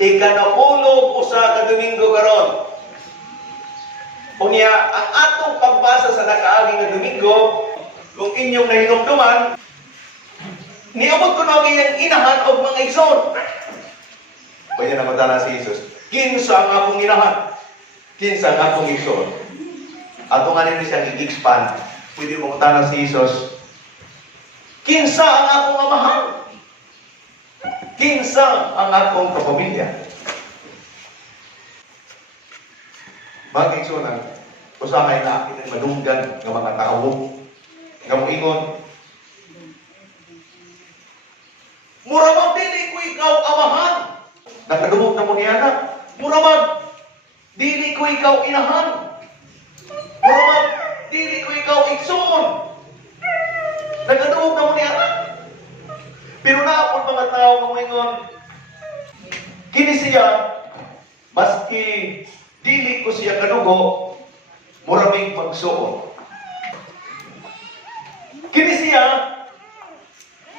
Ikanapulog usa ka Domingo karon. Unya ang atong pagbasa sa nakaagi nga Domingo, kung inyong nahinumduman, niabot ko na iyang inahan o mga igsoon. Pwede na matala si Jesus. Kinsa ang akong inahan? Kinsa ang akong igsoon? Ato nga nito siyang i-expand. Pwede mo matala si Jesus. Kinsa ang akong amahan? Kinsa ang akong kapamilya? Mga igsoon, usamay na akin madunggan ng mga tao. Nga moingon, muramag dili ko ikaw amahan. Nakadumog na mo niya na. Muramag dili ko ikaw inahan. Muramag dili ko ikaw igsoon. Nakadumog na mo niya na. Pero naapon mga tao nga moingon, kini siya, maski dili ko siya kadugo, muraming magsuon. Kini siya,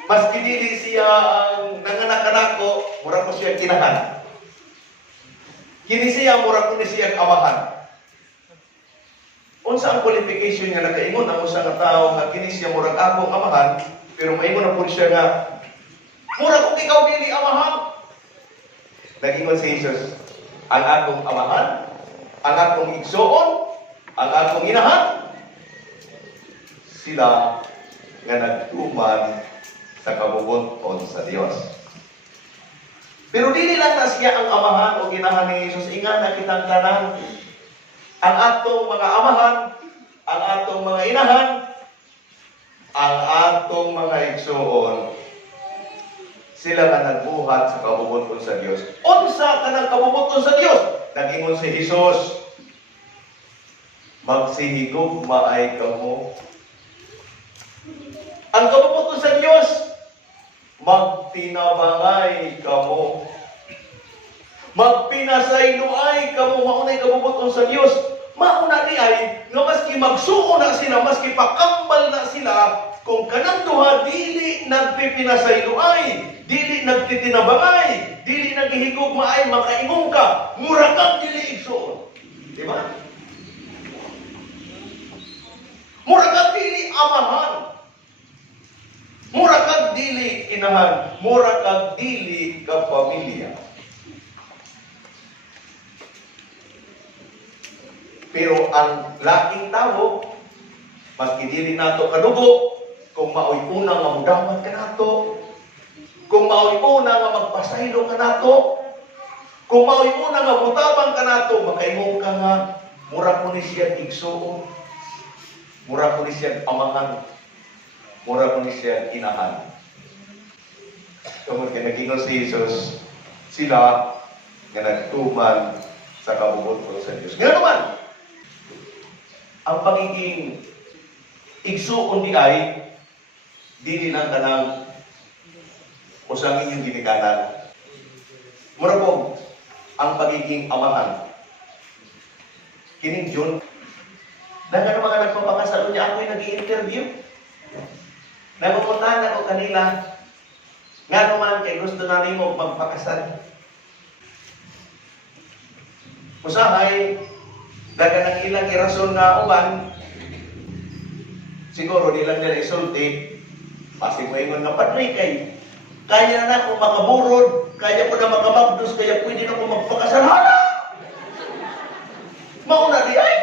maski dili siya ang nanganak-anak ko, mura ko siya kinahan. Kini siya, mura ko ni siya amahan. Unsa ang qualification nga nakaingon ang usa nga tawo nga kini siya murag akong amahan, pero maingon na po siya nga mura ko ikaw dili amahan. Nag-ingon si Jesus, ang akong amahan, ang akong igsoon, ang akong inahan, sila nga nagtuman sa kabubot-on sa Dios. Pero dili lang na siya ang amahan o inahan ni Jesus. Inga na kitang tanan, ang atong mga amahan, ang atong mga inahan, ang atong mga igsoon, sila nga nagbuhat sa kabubot-on sa Dios. Unsa ka ng kabubot-on sa Dios? Nag-ingon si Jesus, magsihigugma ay kamo. Ang kabubot sa Diyos, magtinabangay kamo. Magpinasayloay kamo. Maunay kabubot sa Diyos. Mauna ni ay, nga maski magsuo na sila, maski pakambal na sila, kung kanang duha, dili nagpipinasayloay, dili nagtitinabangay, dili naghihigugma ay makaimong ka, mura kang dili igsoon. Di ba? Mura kang dili amahan. Mura kag dili inahan, mura kag dili ka pamilya. Pero ang laking tao, maski dili nato kadugo, kung maoy una nga mudaman ka nato, kung maoy una nga magpasaylo ka nato, kung maoy una nga mutabang ka nato, makaimong ka nga, mura ko ni siya igsoon, mura ko ni siya amahan, mura ko ni siya inahan. Tungkol kay nag-ingon si Jesus, sila nga nagtuman sa kabubot-on sa Diyos. Ngayon naman, ang pagiging igsuon di ay, dili lang kanang usang inyong ginikanan. Mura po, ang pagiging amahan. Kining June, mga nagpapakasalo niya, ako'y nag-i-interview. Napupuntahan ako kanila. Nga naman, kay gusto namin mo magpakasal. Usahay, daga ng ilang irason nga uban, siguro nilang nila isulti, pasig mo ingon na padre kay, kaya na ako makaburod, kaya ko na makamagdos, kaya pwede na ako magpakasal. Hala! Mauna di ay!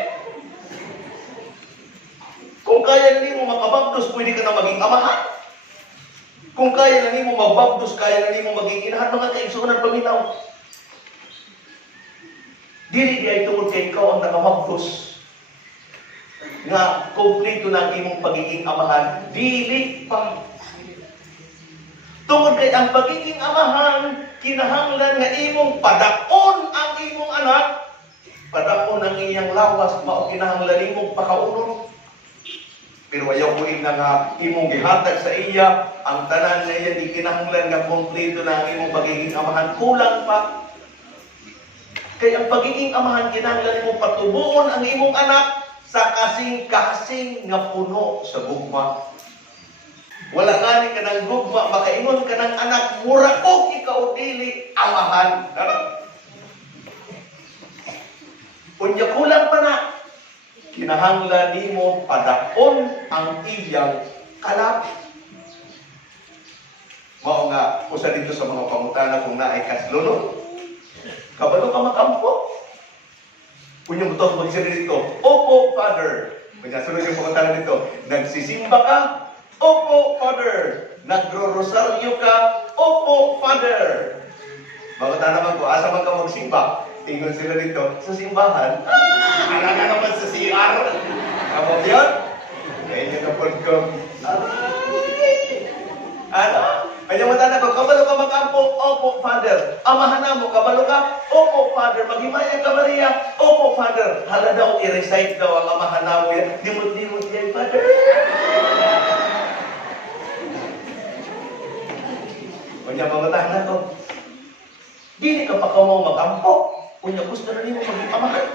Kung kaya na mo makabagdos, pwede ka na maging amahan. Kung kaya na mo magbagdos, kaya na mo maging inahan, mga kaigsunan at paminaw. Dili di ay tungkol kay ikaw ang nakamagdos. Nga, kompleto na ang imong pagiging amahan. Dili pa. Tungkol kay ang pagiging amahan, kinahanglan nga imong padakon ang imong anak, padakon ang iyang lawas, mao kinahanglan imong pakaunon. Pero ayaw ko na nga imong gihatag sa iya, ang tanan na iya di kinahanglan nga kompleto na ang imong pagiging amahan, kulang pa. Kaya ang pagiging amahan, kinahanglan imong patubuon ang imong anak sa kasing-kasing nga puno sa gugma. Wala nga ni ka ng gugma, makaingon ka ng anak, mura ko ikaw dili amahan. Unya kulang pa na, kinahanglan nimo padakon ang iyang kalapit. Mao nga, usa dito sa mga pangutana kung naay kaslunod. Kabalo ka makampo? Unya mo to, mag-isip dito, Opo, Father. Unya, sunod yung pangutana dito, nagsisimba ka? Opo, Father. Nagro-rosaryo ka? Opo, Father. Pangutana naman ko, asa man ka magsimba? Tingnan sila dito, sa simbahan. Ala na naman sa CR. Kamot yun? Kaya na po ko. Ano? Kaya matanda ko, kabalo ka makampo? Opo, Father. Amahan na mo, kabalo ka? Opo, Father. Maghimaya ka, Maria? Opo, Father. Hala daw, i-recite daw ang amahan na mo yan. Dimot-dimot yan, Father. Kanya mamatahan na to. Dili ka pa ka mo makampo. Kunya gusto na nimo maging amahan.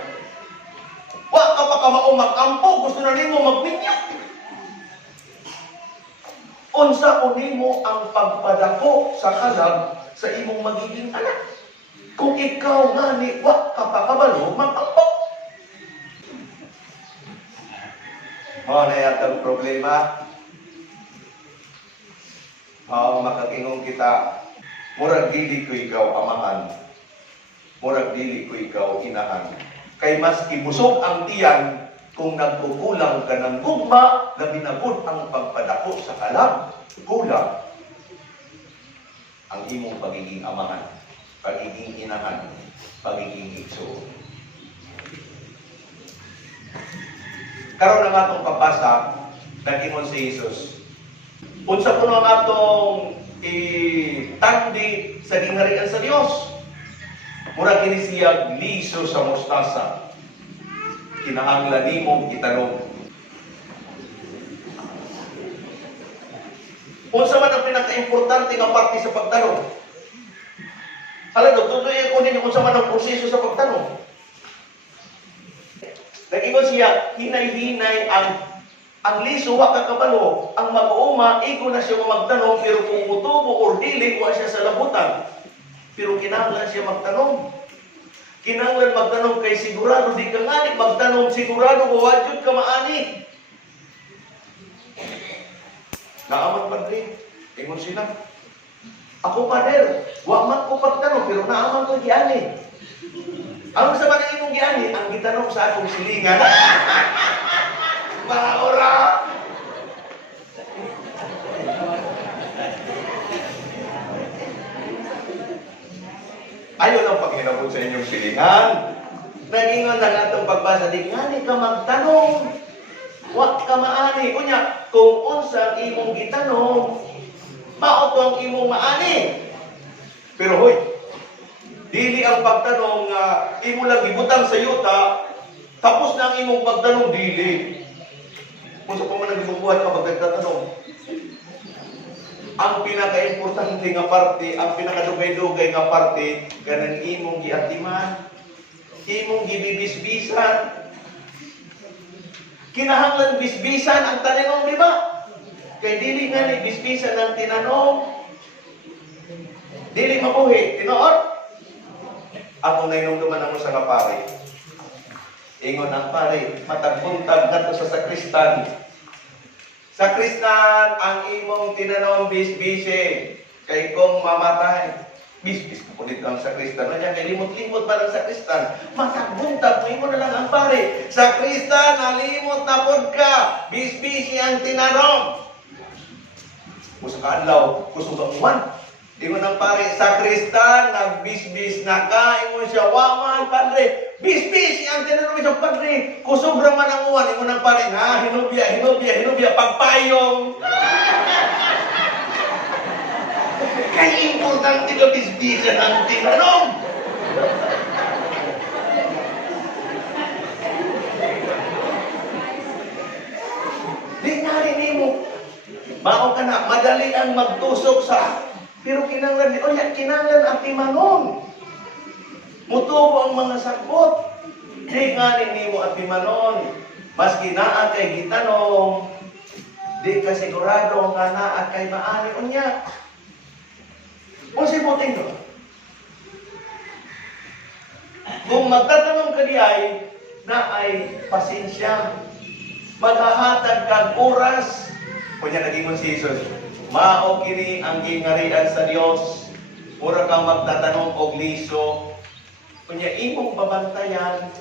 Wa ka pa ka mao magampo, gusto na nimo magminyak. Unsa nimo ang pagpadako sa kalag sa imong magiging anak? Kung ikaw nga ni wa ka pa kabalo magampo. Mao na yatang problema. Makatingong kita, murag dili ko ikaw amahan. Murag dili ko ikaw inahan. Kay mas ibusog ang tiyan kung nagkukulang ka ng gugma na binagod ang pagpadako sa kalag. Kulang ang imong pagiging amahan, pagiging inahan, pagiging igsoon. Karon ang atong pabasa, nag-ingon si Jesus. Unsa po ang atong itandi sa gingharian sa Dios? Murag kini siya liso sa mustasa. Kinahanglan nimong itanong. Unsa man ang pinaka-importante nga parte sa pagtanong? Hala do, tuloy ko ninyo unsa man ang proseso sa pagtanong. Nag-ingon siya, hinay-hinay ang liso wa kakabalo, ang mag-uuma igo na siya magtanong, pero kung mutubo or dili wa siya sa labutan. Pero kinahanglan siya magtanong. Kinahanglan magtanong kay sigurado di ka ngani magtanong sigurado kung wajud ka maani. Naaman pa rin. Ingon sila. Ako pader, wa man ko pagtanong pero naaman ko giani. Ano sa mga imong giani? Ang gitanong sa akong silingan. Maora. Ayaw lang paghinabot sa inyong silingan. Nagingon lang atong pagbasa, di ngani ka magtanong. Wa ka maani. Kunya, kung unsa imong gitanong, maot ang imong maani. Pero hoy, dili ang pagtanong imo lang gibutang sa yuta, tapos na ang imong pagtanong dili. Kung sa pamanang gibubuhat ka magtatanong, ang pinaka-importante nga parte, ang pinakadugay-dugay nga parte, kanang imong giatiman, imong gibibisbisan. Kinahanglan bisbisan ang tanong, di ba? Kay dili nga ni bisbisan ang tinanong, dili mabuhi, tinuod. Ako na inumduman ako sa kapare. Ingon ang pare, matagbuntag na to sa sakristan. Sakristan, ang imong tinanong bisbisi, kay kong mamatay. Bisbis ko dito ang sakristan. Ano kay limot-limot pa ng sakristan. Matagbuntag mo, imo na lang ang pare. Sakristan, nalimot na pod ka. Bisbisi ang tinanong. Kusa ka adlaw, kusog ang uwan. Ingon ng pare, sakristan, nagbisbis na ka. Ingon siya, waman, padre. Bisbis ang tinanong siya, padre. Kusog raman ang uwan. Ingon ng pare, hinubya, pagpayong. Kaya importante ka bisbisan ang tinanong. Di nga rin mo. Mao ka na, madali ang magtusok sa pero kinanglan di oya kinanglan ang timanon. Mutubo ang mga sagot. Di nga nimo at timanon. Maski naa kay gitanong, Di ka sigurado nga na at kay maani unya. Kung sibutin no? Kung magtatanong ka di ay, na ay pasensya, maghahatag kang oras. Kunya naging si Jesus, mao kini ang gingarian sa Dios. Mura kang magtatanong og liso. Kunya imong babantayan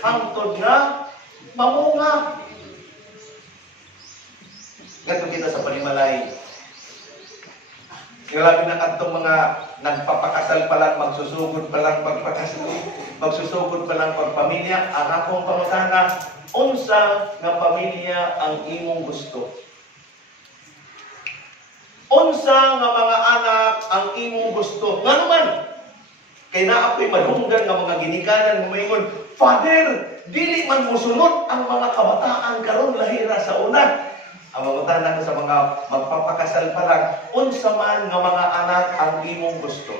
hangtod nga mamunga. Ngayon kita sa panimalay. Grabe na kadtong mga nagpapakasal pa lang, magsusugod pa lang pagpakasal, magsusugod pa lang pagpamilya. Ang akong pangutana, unsa nga pamilya ang imong gusto? Unsa nga mga anak ang imong gusto? Nga naman, kay naapoy madunggan nga mga ginikanan mo maingon, Father, dili man musunod ang mga kabataan karon lahira sa una. Ang mamutana ko sa mga magpapakasal pa lang, unsa man nga mga anak ang imong gusto?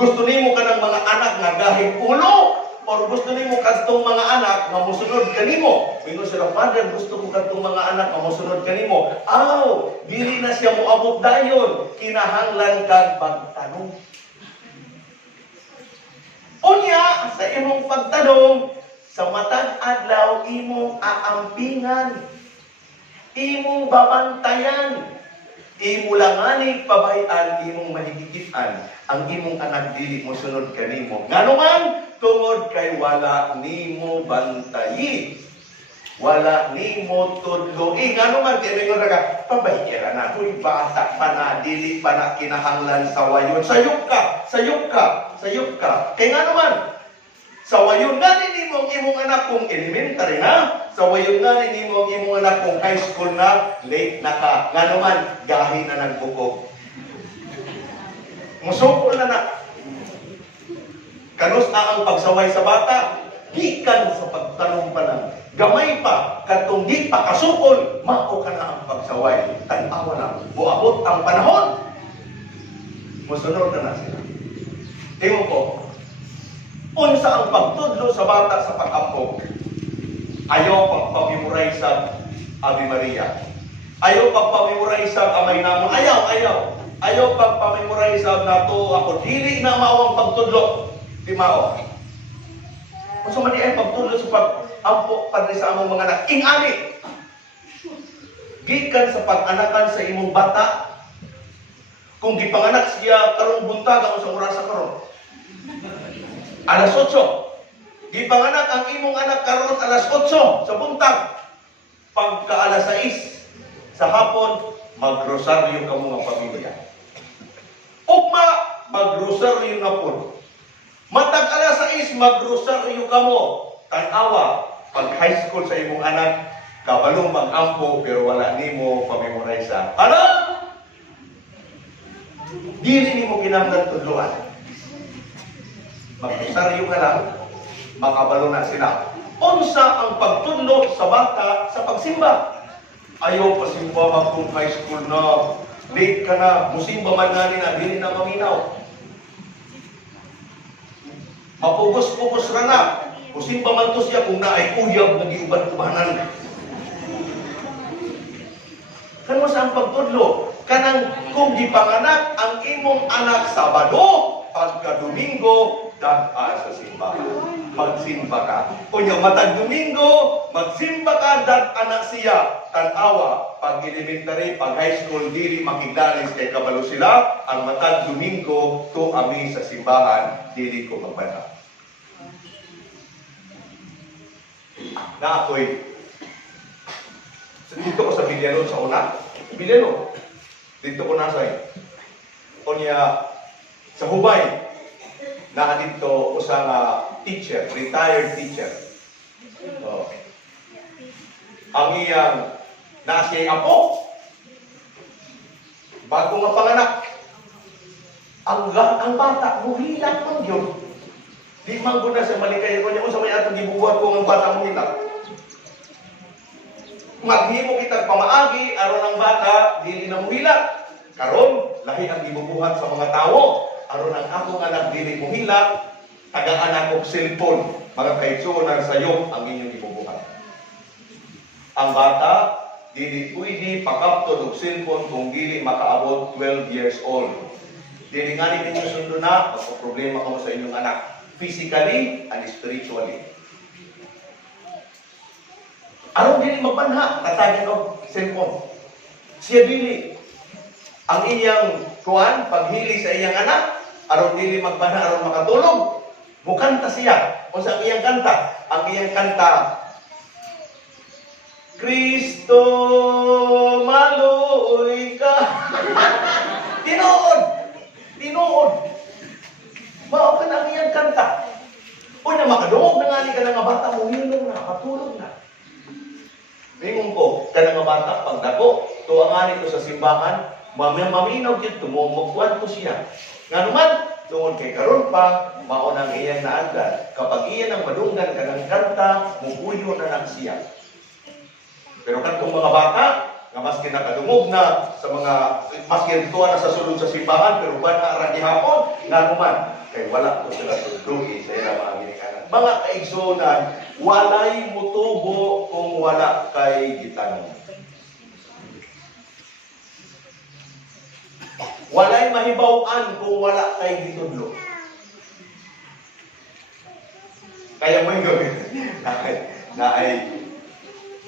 Gusto nimo ka ng mga anak nga gahing ulo? Or gusto nimo kadtong mga anak nga musunod kanimo? Mingon sila, Father, gusto ko kadtong mga anak nga musunod kanimo. Aw, dili na siya moabot dayon. Kinahanglan kag magtanong. Unya, sa imong pagtanong, sa matag adlaw imong aampingan. Imong babantayan, imo langani pabayan, imong mahigigitan, ang imong anak dili mo sunod kanimo. Nganuman tungod kay wala nimo bantayi, wala nimo tudloi. Nganuman kay mingon ka, pabayera na kuy bata pa na, dili pa na kinahanglan sa wayon. Sayop ka, sayop ka, sayop ka. Kay nganuman sa wayon nga nimo imong anak kung elementary na, sa wayon nga nimo imong anak kung high school na, late na ka. Nga naman, gahi na nagbukog. Musukol na na. Kanus na ang pagsaway sa bata, gikan sa pagtanong pa lang. Gamay pa, katong di pa kasukol, mao ka na ang pagsaway. Tanawa na, buabot ang panahon. Musunod na na sila. Tingnan ko, unsa ang pagtudlo sa bata sa pag-ampo? Ayaw pagpamemorize sa Ave Maria. Ayaw pagpamemorize sa Amay Namon. Ayaw. Ayaw pagpamemorize sa nato ako. Dili na mao ang pagtudlo. Di mao. Unsa man ay pagtudlo sa pag-ampo padre sa among mga anak? Ingani. Gikan sa pag-anakan sa imong bata. Kung gipanganak siya karong buntaga o sa oras sa karon. Alas 8. Gipanganak ang imong anak karon alas 8 sa buntag. Pagka alas 6 sa hapon, magrosaryo ka mga pamilya. Ugma, magrosaryo na po. Matag alas 6, magrosaryo ka mo. Tanawa, pag high school sa imong anak, kabalong mag-ampo pero wala nimo pamemorize. Ano? Dili nimo kinahanglan tudloan. Magrosaryo ka lang, makabalo na sila. Unsa ang pagtudlo sa bata sa pagsimba? Ayaw pasimba ka kung high school na, late ka na, musimba man nga na, dili na maminaw. Mapugos-pugos ra na, musimba man to siya kung naay uyab na giuban-ubanan. Kano sa ang pagtudlo? Kanang kung gipanganak ang imong anak Sabado, pagka Domingo, dad-a sa simbahan. Magsimba ka. Kunya matag Domingo, magsimba ka, dad anak siya. Tanawa, pag elementary, pag high school, dili makigdalis kay kabalo sila. Ang matag Domingo, to ami sa simbahan, dili ko magbata. Na ako'y, dito ko sa Bilyano sa una. Bilyano. Dito ko nasay. Kunya, sa Hubay, na dito usang teacher, retired teacher. So, ang iyang nasiyay apo, bago nga panganak, ang bata, muhilang man yun. Di man ko na sa malikay ko niya, kung sa may atong gibubuhat ko ang bata muhilang. Maghimo kitang pamaagi, aron ang bata, dili na muhilang. Karon, lahi ang gibubuhat sa mga tao. Aron ang akong anak dili mo hilak, taga-anak og cellphone, mga kaitsunan sayo ang inyong ibubuhat. Ang bata, dili pwede pakaptod og cellphone kung dili makaabot 12 years old. Dili nga ninyo sundo na, magpo-problema ka mo sa inyong anak, physically and spiritually. Aron dili magbanha, natagin og cellphone. Siya dili ang iyang kuan, paghili sa iyang anak, aron dili magbanha, aron makatulog. Mukanta siya. O sa iyang kanta, ang iyang kanta, Kristo, maluoy ka. Tinuod! Tinuod! Mao ka na ang iyang kanta. O na makadungog na nga ni ka ng bata mo, hilong na, katulog na. Ringon ko, ka ng bata, pagdako, tuangan ito sa simbahan, maminaw dito, magkuhan ko siya. Nga naman, tungod kay karon pa, maunang iyan na agad. Kapag iyan ang madunggan ka ng kanta, mupuyo na lang siya. Pero kantong mga bata, nga maski nakadungog na sa mga, maski tuwa na sa sulod sa simbahan, pero ba na arang ihapon, nga naman, kay wala ko sila tudlugi sa ilang mga ginikanan. Mga kaigsunan, walay mutubo kung wala kay gitanong. Walay mahibaw-an kung wala kay gitudlo. Kaya mo yung gawin. na ay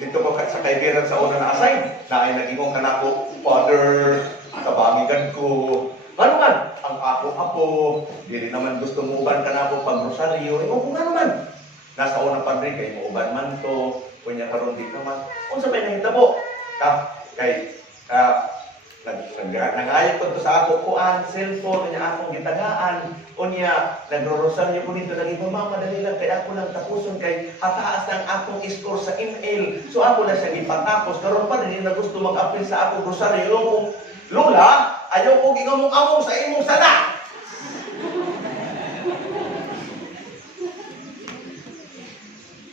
dito ko sa kaibigan sa una na assign, na ay nagingong ka na ako, Father, kabangigan ko. Ano man, ang ako, hindi naman gusto mo uban ka na ako pag rosaryo. O kung ano man, nasa unang padre, kay mo uban man to, kunya karon di naman. Kung sabay nahita mo, nag-ayot ko to sa ako kuan, cellphone, niya akong gitagaan, o niya, nagro-rosaryo ko dito, naging mamamadali lang, kaya ako lang tapuson, kay hataas ng akong score sa email, so ako lang siya ipatapos, karon pa rin na gusto mag-apply sa akong rosaryo, kung Lola, ayaw ko gigamong-among sa imong sana.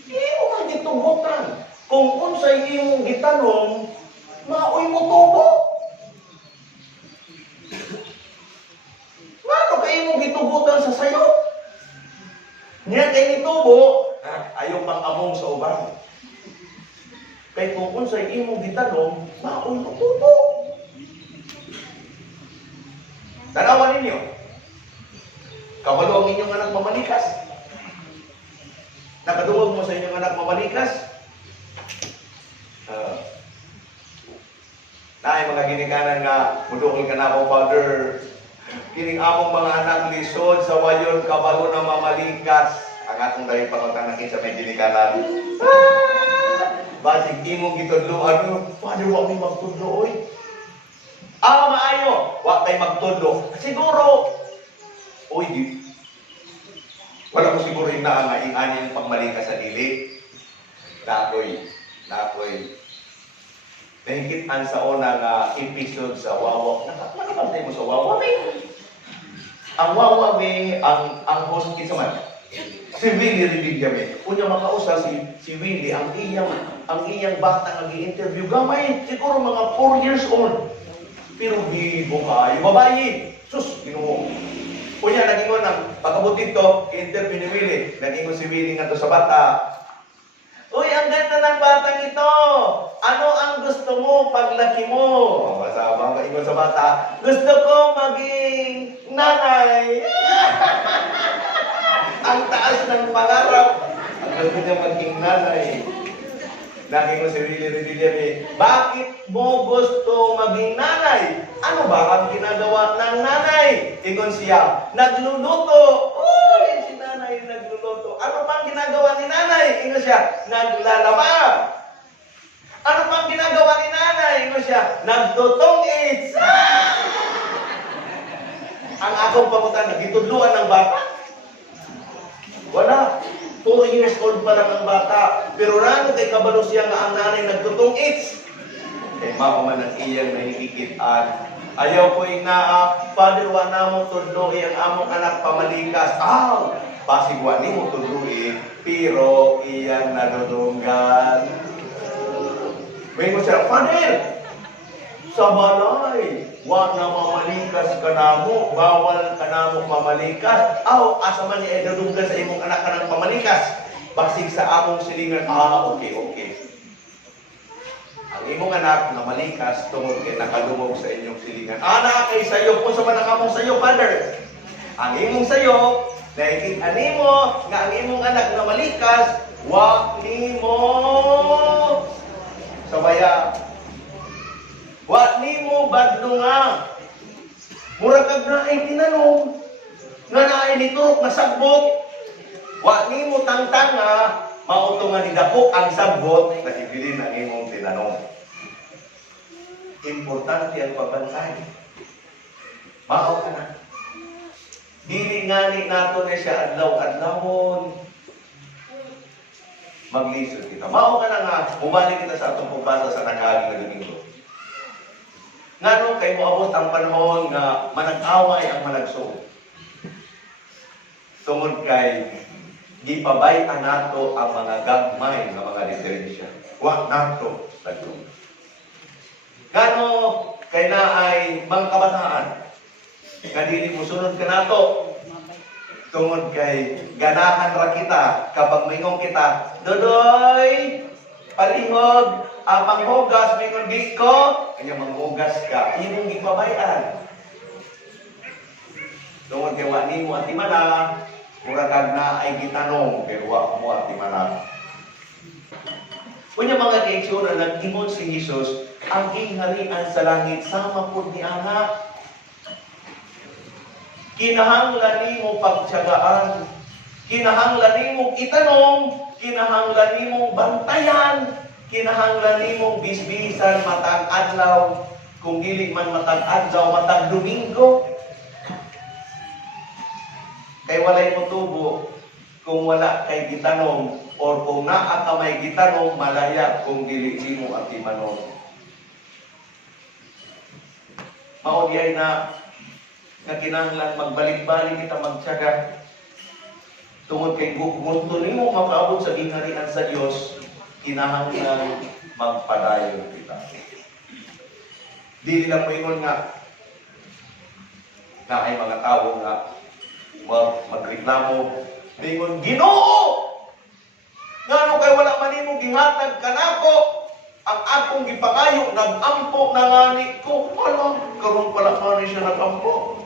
Imo kang gitubutan. Kung unsay imong gitanong, maoy mo tubo. Ngano kay imong gitubutan sa sayo? Niya kay nitubo, ayaw pang among sa uban. Kay kung unsay imong gitanong, maoy mo tubo. Tanawan ninyo, kabalo ang inyong anak mamalikas. Nakadungog mo sa inyong anak mamalikas. Naay mga ginikanan nga, mudukol ka na ako, Father. Kining among mga anak lisod sa wayon kabalo na mamalikas. Ang atong dahil pangutanakin sa may ginikanan. Basig imong gitudloan, Father, huwag may magtudlo, oy. Maayo, wag tayo magtudlo. Siguro, wala ko siguro yung naangain-anin yung pagmali ka sa dili. Nakoy, nahikitan sa unang episode sa Wawa. Nakapagpantay mo sa Wawa, ang Wawa, ang host, isa man, si Willie Ridillame. Unya makausa si Willie, ang iyang bata nga gi-interview. Gamay, siguro mga 4 years old. Pero bibo kayo, babae. Sus, ginumo. Kunya, nagingon ang pagkabuti to, i-interview ni Willie. Nagingon si Willie nga to sa bata. Uy, ang ganda ng batang ito. Ano ang gusto mo paglaki mo? Masama ka ingon sa bata. Gusto ko maging nanay. Ang taas ng pangarap. Ang gusto niya maging nanay. Nagingon si Willie Ridillame, bakit mo gusto maging nanay? Ano ba ang ginagawa ng nanay? Ingon siya, nagluluto. Uy, si nanay nagluluto. Ano pa ang ginagawa ni nanay? Ingon siya, naglalaba. Ano pa ang ginagawa ni nanay? Ingon siya, nagtutong-its. Ang akong pamutan, nagitudluan ng bata. Wala. 4 years old pa lang ang bata. Pero rano kay kabalo siya nga ang nanay nagtutong-its. Kay mao man ang iyang nahihikitan. Ayaw ko Father, wa na mo tudloy ang among anak pamalikas. Basig wa ni mo tudloy, pero iyang nadudunggan. May mo siya, Father, sa balay, wa na mamalikas ka na mo, bawal ka na mo mamalikas. Asa man ni edadunggan sa imong anak ka ng pamalikas. Basig sa among silingan, okay. Ang imong anak na malikas tungod kay nakalumog sa inyong silingan. Ana kay sayo kung sa man ang among sayo, Father. Ang imong sayo, nakikita nimo nga ang imong anak na malikas, wa nimo sabaya. Wa nimo badlunga. Murag kag naay tinanong nga naay niturok nga sagbot. Wa nimo tangtanga mao to nga nidako ang sagbot na ibilin ang imong tinanong. Importante ang pagbantay. Mao ka na. Dili ngani nato na siya adlaw-adlawon. Maglisod kita. Mao ka na nga, bumalik kita sa atong pagbasa sa nag-agi na Domingo. Ngano kay moabot ang panahon nga manag-away ang managsuot. Tungod kay gipabay-an nato ang mga gagmay nga mga diferensya. Wa nato tagtong. Ngano kay naay mga kabataan nga dili mosunod ka nato. Tungod kay ganahan ra kita kapag mingong kita, Dodoy, palihog, panghugas, mingon di ko, kanya manghugas ka, imong gipabayan. Tungod kay wa nimo atimana, mura kag na ay gitanong, pero wa mo atimana. Unya mga kaigsyon na nag-ingon si Jesus, ang kingharian sa langit sama pud ni ana. Kinahanglan nimo pagtiyagaan, kinahanglan nimo itanong, kinahanglan nimo bantayan, kinahanglan nimong bisbisan matag adlaw, kung dili man matag adlaw, matag Domingo. Kay walay motubo kung wala kay gitanong, or kung naa ka may gitanong, malaya kung dili nimo atimanon. Mao di ay na kinahanglan magbalik-balik kita magtiyaga. Tungod kay gusto nimo makaabot sa gingharian sa Dios, kinahanglan magpadayon kita. Dili lang moingon nga ay mga tao nga magreklamo, moingon Ginoo, ngano kay wala man nimo gihatag kanako ang akong gipangayo, nag-ampo na ngani ko. Alam, karon pala ngani siya nag-ampo.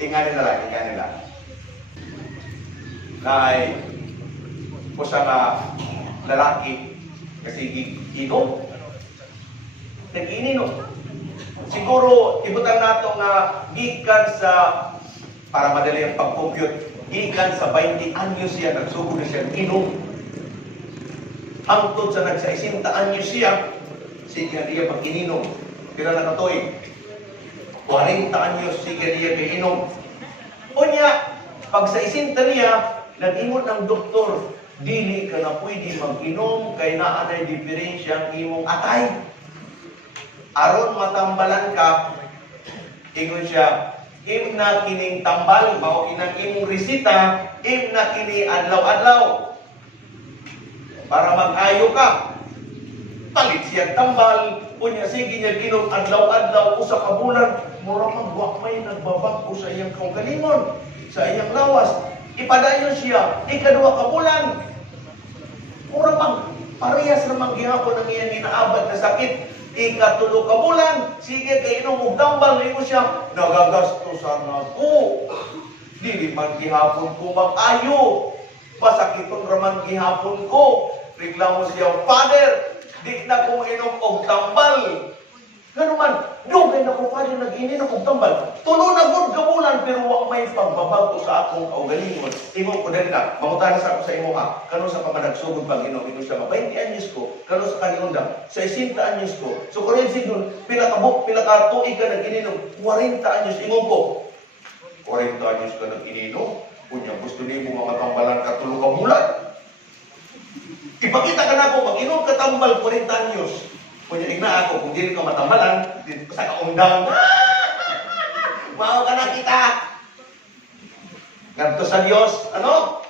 Tingnan nila. Kay usa nga lalaki kasi ginom. Nag-ininom. Siguro ibutan nato nga gikan sa, para madali ang pag-compute, gikan sa 20 anyos siya nagsugod na siya inom. Hangtod sa nagsa-60 anyos siya, sige na diya pag-ininom. Pila na katoy? 40 anyos sige niya kay inom. Unya, pag sa 60 niya, nag-ingon ng doktor, dili ka na pwede mag-inom kay naanay diferensya ang imong atay. Aron matambalan ka, ingon siya, im na kining tambal, mao inang imong resita, im na kini adlaw-adlaw. Para mag-ayo ka. Palit siya tambal, unya sige niya ginom adlaw-adlaw usa ka bulan, mura magwa may nagbabag sa iyang kaugalingon, sa iyang lawas. Ipadayon siya, ikaduha ka bulan. Mura pang parehas namang gihapon ang iyang inaabad na sakit. Ikatulo ka bulan, sige kay inom og tambal, nimo siya, nagagastos ako. Dili man gihapon ko mag-ayo. Pasakiton raman gihapon ko. Reklamo siya, Father, di na ko inom og tambal. Gano man, dugay na ko Father nag-ininom og tambal. Tulo na gud ka bulan, pero wa may pagbabago sa akong kaugalingon. Ingon ko dali na, mangutana sa ako sa imo ha. Kano sa pamanagsugod pag inom siya, 20 anyos ko, kano sa kaniundang, sa 60 anyos ko. So kunin sigun, pila ka tuig ka nag-ininom, 40 anyos ingon ko. 40 anyos ka nag-ininom, kunya gusto nimo matambalan ka tulo ka bulan. Ipakita ka na ako, mag-inom ka tambal 40 anyos. Kunya igna ako, kung dili ka matambalan, dito sa kaundang. Mao ka na kita. Ngadto sa Dios, ano?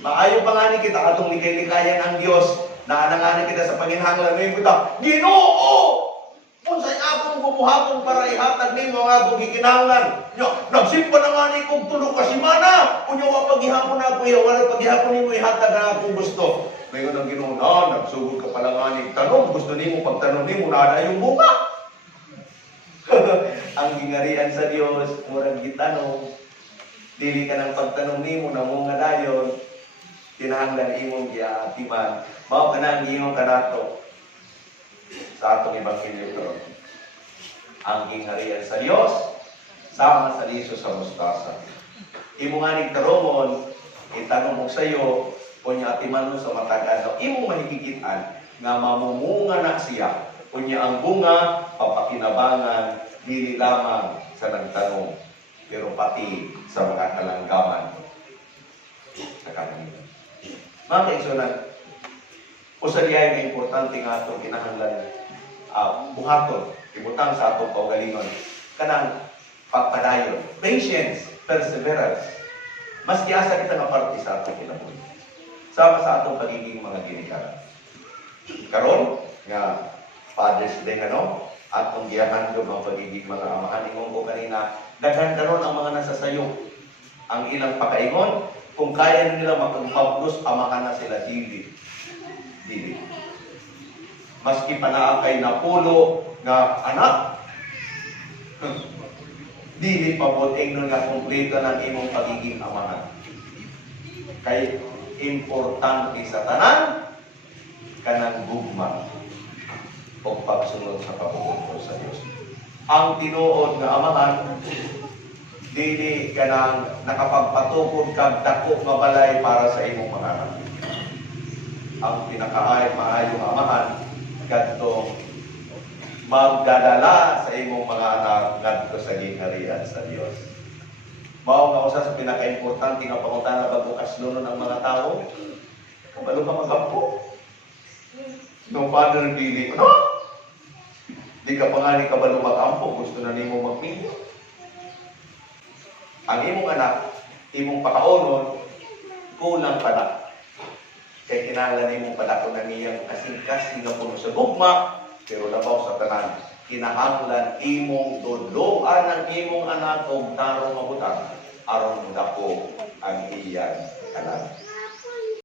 Maayo pa nga ni kita, atong likay-likayan ang Dios. Naananganan kita sa panginhanglan ngayon kita, Ginoo! Unsay akong bubuhaton para ihatag nimo nga akong gikinahanglan. Nya, nagsimpa na nga ni kong tulo ka semana. Unya wa paghihapon na ako, wala paghihapon nimo ihatag ang akong gusto. Ngayon ang Ginoo, nagsugod ka pala nga ni tanong, gusto nimo pagtanong nimo na yung bunga. Ang gingarian sa Dios, murag gitanong, dili ka ng pagtanong nimo na mga dayon, tinahanglan imong giatiman. Mao ka na ang iyong kanato sa atong ebanghelyo karon. Ang gingarian sa Dios, sama sa liso sa mustasa. Imo nga ni karomon, itanong mo sa iyo, kunya atiman mo sa matag adlaw, imong mahigigitan nga mamumunga na siya. Kunya ang bunga, papakinabangan, dili lamang sa nagtanong, pero pati sa mga kalanggaman sa kanila. Mga kaigsunan, usa diay nga importante nga atong kinahanglan buhaton, ibutang sa atong kaugalingon, kanang pagpadayon, patience, perseverance. Mas giasa kita nga parte sa atong kinabuhi. Sama sa atong pagiging mga ginikaran. Karon nga Father's Day atong gihandog ang pagiging mga amahan. Ingon ko kanina, daghan karon ang mga nasasayo. Ang ilang pakaingon, kung kaya nila makapagpablos, amahan na sila dili. Dili. Maski pa naa kay napulo nga anak, dili pa buting nun nga kumpleto ng imong pagiging amahan. Kay importante sa tanan, kanang gugma o pagsunod sa pagtuturo sa Diyos. Ang tinuod nga amahan, dili kanang nakapagpatukod kag dako nga balay para sa imong mga anak. Ang maayo nga amahan, kadto magdadala sa imong mga anak ngadto sa gingharian sa Dios. Mao nga usa sa pinaka-importante nga pangutana bago kaslunon ang mga tao. Kung ano ka magampo? No father dili, no? Di ka pa nga ni kabalo mag-ampo, gusto na nimo magpili. Ang imong anak, imong pakaunon, kulang pa na. Kaya kinahanglan nimo padako na niyang kasing-kasing nga puno sa gugma, pero labaw sa tanan. Kinahanglan imong tudloan ang imong anak og tarong nga butang aron dako ang iyang tanan.